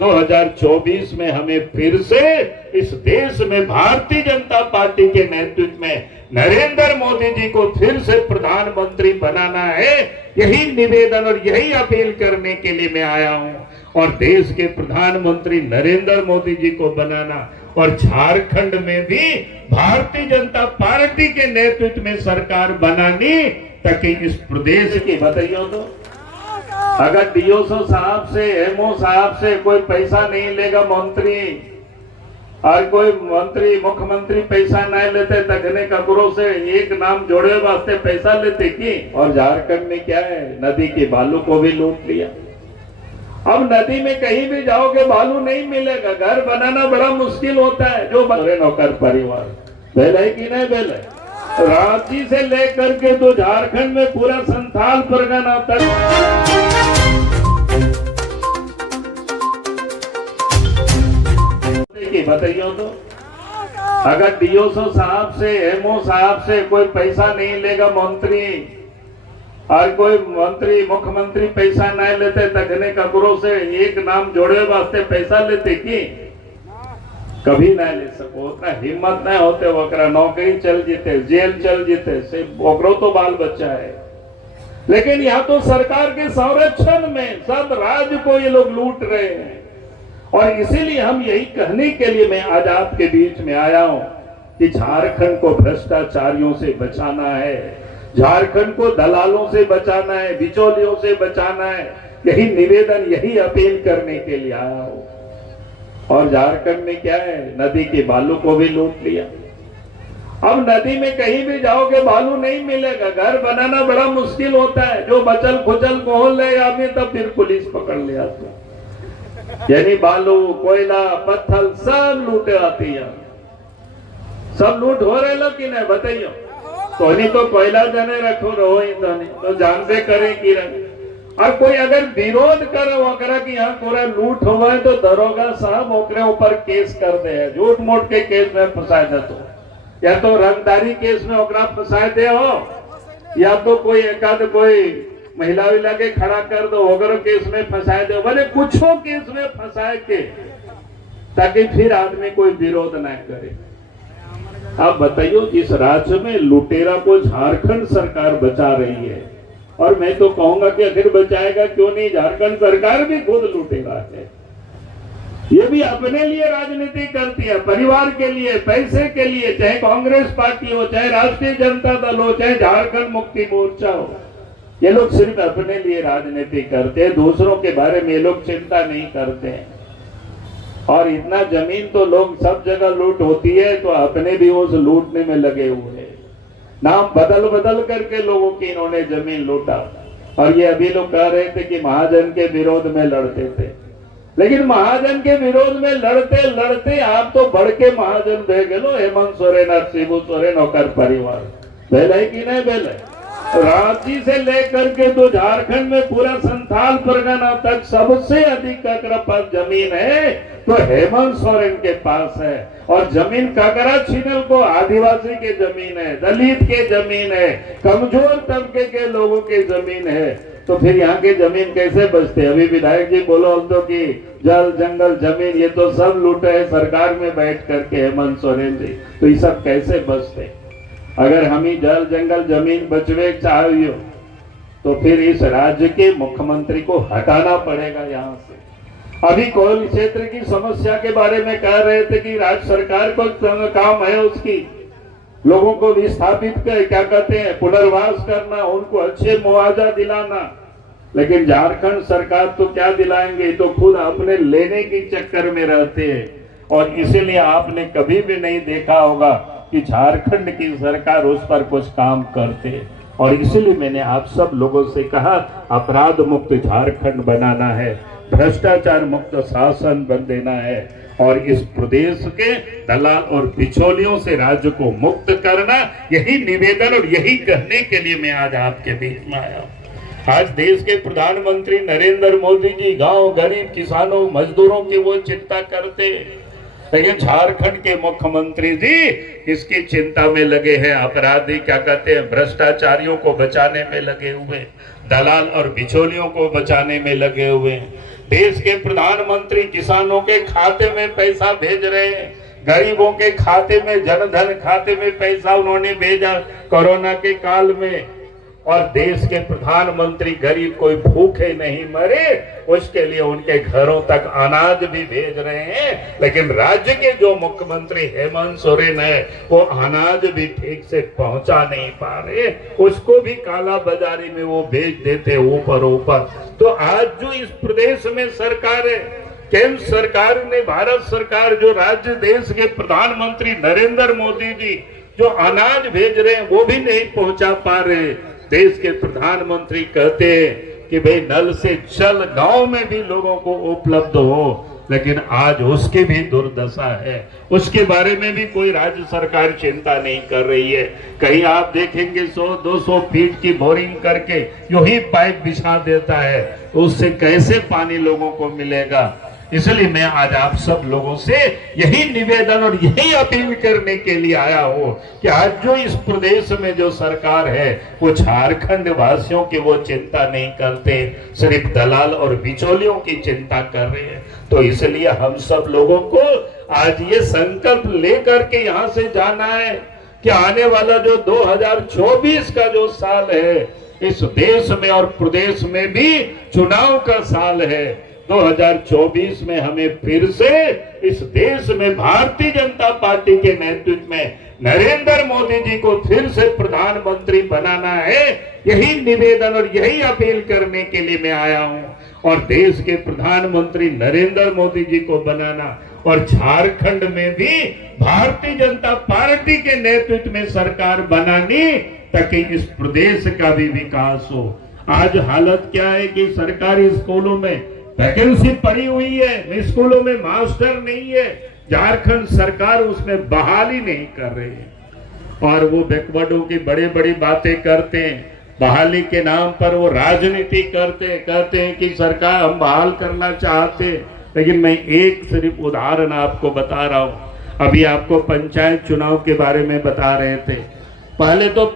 2024 में हमें फिर से इस देश में भारतीय जनता पार्टी के नेतृत्व में नरेंद्र मोदी जी को फिर से प्रधानमंत्री बनाना है। यही निवेदन और यही अपील करने के लिए मैं आया हूं। और देश के प्रधानमंत्री नरेंद्र मोदी जी को बनाना और झारखंड में भी भारतीय जनता पार्टी के नेतृत्व में सरकार बनानी, ताकि इस प्रदेश की बताइए तो अगर डीओसो साहब से एमओ साहब से कोई पैसा नहीं लेगा मंत्री, और कोई मंत्री मुख्यमंत्री पैसा नहीं लेते, तखने ककरों से एक नाम जोड़े वास्ते पैसा लेते की। और झारखंड में क्या है, नदी के बालू को भी लूट लिया। अब नदी में कहीं भी जाओगे बालू नहीं मिलेगा, घर बनाना बड़ा मुश्किल होता है। जो नौकर परिवार बेल है कि नहीं बेल है, रांची से लेकर के तो झारखंड में पूरा संथाल परगना तक बताइए तो अगर डीओसो साहब से एमओ साहब से कोई पैसा नहीं लेगा मंत्री, और कोई मंत्री मुख्यमंत्री पैसा नहीं लेते, तखने ककरों से एक नाम जोड़े वास्ते पैसा लेते की कभी नहीं ले सको। उतना हिम्मत नहीं होते, वकरा नौकरी चल जीते, जेल चल जीते, से ओकरो तो बाल बच्चा है। लेकिन यहाँ तो सरकार के संरक्षण में सब राज्य को ये लोग लूट रहे हैं। और इसीलिए हम यही कहने के लिए मैं आज आपके बीच में आया हूं कि झारखंड को भ्रष्टाचारियों से बचाना है, झारखंड को दलालों से बचाना है, बिचौलियों से बचाना है। यही निवेदन, यही अपील करने के लिए आया हूं। और झारखंड में क्या है, नदी के बालू को भी लूट लिया। अब नदी में कहीं भी जाओगे बालू नहीं मिलेगा, घर बनाना बड़ा मुश्किल होता है। जो बचल खुचल मोहल ले आदमी, तब फिर पुलिस पकड़ ले आती है। यानी बालू कोयला पत्थर सब लूटे आती है। सब लूट हो रहे लोग कि नहीं बताइयो। तो नहीं तो कोयला जने रखो रहो ही तो जानते करें कि और कोई अगर विरोध करे वकरा कि यहाँ पूरा लूट हुआ है, तो दरोगा साहब ओकरे ऊपर केस कर दे, झूठ मूठ के केस में फंसा दे। तो या तो रंगदारी केस में ओकरा फंसा दे हो, या तो कोई एकाध कोई महिला विला के खड़ा कर दो, वगैरह केस में फंसाए दो, भले कुछ केस में फंसाए के, ताकि फिर आदमी कोई विरोध न करे। आप बताइए, इस राज्य में लुटेरा को झारखंड सरकार बचा रही है। और मैं तो कहूंगा कि आखिर बचाएगा क्यों नहीं, झारखंड सरकार भी खुद लुटेरा है। ये भी अपने लिए राजनीति करती है, परिवार के लिए, पैसे के लिए, चाहे कांग्रेस पार्टी हो, चाहे राष्ट्रीय जनता दल हो, चाहे झारखंड मुक्ति मोर्चा हो। ये लोग सिर्फ अपने लिए राजनीति करते हैं, दूसरों के बारे में ये लोग चिंता नहीं करते हैं। और इतना जमीन तो लोग सब जगह लूट होती है, तो अपने भी उस लूटने में लगे हुए हैं। नाम बदल बदल करके लोगों की इन्होंने जमीन लूटा। और ये अभी लोग कह रहे थे कि महाजन के विरोध में लड़ते थे, लेकिन महाजन के विरोध में लड़ते लड़ते आप तो बढ़ के महाजन बह गए। हेमंत सोरेन और शिबू सोरेन होकर परिवार बेल है कि नहीं बेल है। रांची से लेकर के तो झारखंड में पूरा संथाल परगना तक सबसे अधिक काकरा पास जमीन है, तो हेमंत सोरेन के पास है। और जमीन काकरा छिनल को आदिवासी के जमीन है, दलित के जमीन है, कमजोर तबके के लोगों के जमीन है। तो फिर यहाँ के जमीन कैसे बचते? अभी विधायक जी बोलो तो कि जल जंगल जमीन ये तो सब लूटे है सरकार में बैठ करके हेमंत सोरेन जी, तो ये सब कैसे बचते? अगर हम ही जल जंगल जमीन बचवे चाहिए, तो फिर इस राज्य के मुख्यमंत्री को हटाना पड़ेगा यहाँ से। अभी कोयल क्षेत्र की समस्या के बारे में कह रहे थे कि राज्य सरकार को काम है उसकी, लोगों को विस्थापित कर क्या कहते हैं पुनर्वास करना, उनको अच्छे मुआवजा दिलाना। लेकिन झारखंड सरकार तो क्या दिलाएंगे, तो खुद अपने लेने के चक्कर में रहते हैं। और इसीलिए आपने कभी भी नहीं देखा होगा कि झारखंड की सरकार उस पर कुछ काम करते। और इसीलिए मैंने आप सब लोगों से कहा, अपराध मुक्त झारखंड बनाना है, भ्रष्टाचार मुक्त शासन बन देना है, और इस प्रदेश के दलाल और बिचौलियों से राज्य को मुक्त करना। यही निवेदन और यही कहने के लिए मैं आज आपके बीच में आया हूं। आज देश के प्रधानमंत्री नरेंद्र मोदी जी गांव गरीब किसानों मजदूरों की वो चिंता करते, लेकिन झारखंड के मुख्यमंत्री जी इसकी चिंता में लगे हैं। अपराधी क्या कहते हैं भ्रष्टाचारियों को बचाने में लगे हुए, दलाल और बिचौलियों को बचाने में लगे हुए। देश के प्रधानमंत्री किसानों के खाते में पैसा भेज रहे हैं, गरीबों के खाते में, जनधन खाते में पैसा उन्होंने भेजा कोरोना के काल में। और देश के प्रधानमंत्री गरीब कोई भूखे नहीं मरे उसके लिए उनके घरों तक अनाज भी भेज रहे हैं। लेकिन राज्य के जो मुख्यमंत्री हेमंत सोरेन है वो अनाज भी ठीक से पहुंचा नहीं पा रहे, उसको भी काला बाजारी में वो बेच देते ऊपर ऊपर। तो आज जो इस प्रदेश में सरकार है, केंद्र सरकार ने, भारत सरकार, जो राज्य देश के प्रधानमंत्री नरेंद्र मोदी जी जो अनाज भेज रहे हैं वो भी नहीं पहुंचा पा रहे। देश के प्रधानमंत्री कहते हैं कि भाई नल से जल गांव में भी लोगों को उपलब्ध हो, लेकिन आज उसकी भी दुर्दशा है, उसके बारे में भी कोई राज्य सरकार चिंता नहीं कर रही है। कहीं आप देखेंगे 100-200 फीट की बोरिंग करके यूं ही पाइप बिछा देता है, तो उससे कैसे पानी लोगों को मिलेगा। इसलिए मैं आज आप सब लोगों से यही निवेदन और यही अपील करने के लिए आया हूं कि आज जो इस प्रदेश में जो सरकार है वो झारखंड वासियों की वो चिंता नहीं करते, सिर्फ दलाल और बिचौलियों की चिंता कर रहे हैं। तो इसलिए हम सब लोगों को आज ये संकल्प लेकर के यहाँ से जाना है कि आने वाला जो 2024 का जो साल है इस देश में और प्रदेश में भी चुनाव का साल है। 2024 में हमें फिर से इस देश में भारतीय जनता पार्टी के नेतृत्व में नरेंद्र मोदी जी को फिर से प्रधानमंत्री बनाना है। यही निवेदन और यही अपील करने के लिए मैं आया हूं। और देश के प्रधानमंत्री नरेंद्र मोदी जी को बनाना और झारखंड में भी भारतीय जनता पार्टी के नेतृत्व में सरकार बनानी ताकि इस प्रदेश का भी विकास हो। आज हालत क्या है कि सरकारी स्कूलों में वैकेंसी पड़ी हुई है, स्कूलों में मास्टर नहीं है, झारखंड सरकार उसमें बहाली नहीं कर रही है। और वो बैकवर्डों की बड़ी बड़ी बातें करते हैं, बहाली के नाम पर वो राजनीति कहते हैं कि सरकार हम बहाल करना चाहते हैं। लेकिन मैं एक सिर्फ उदाहरण आपको बता रहा हूं। अभी आपको पंचायत चुनाव के बारे में बता रहे थे। पहले तो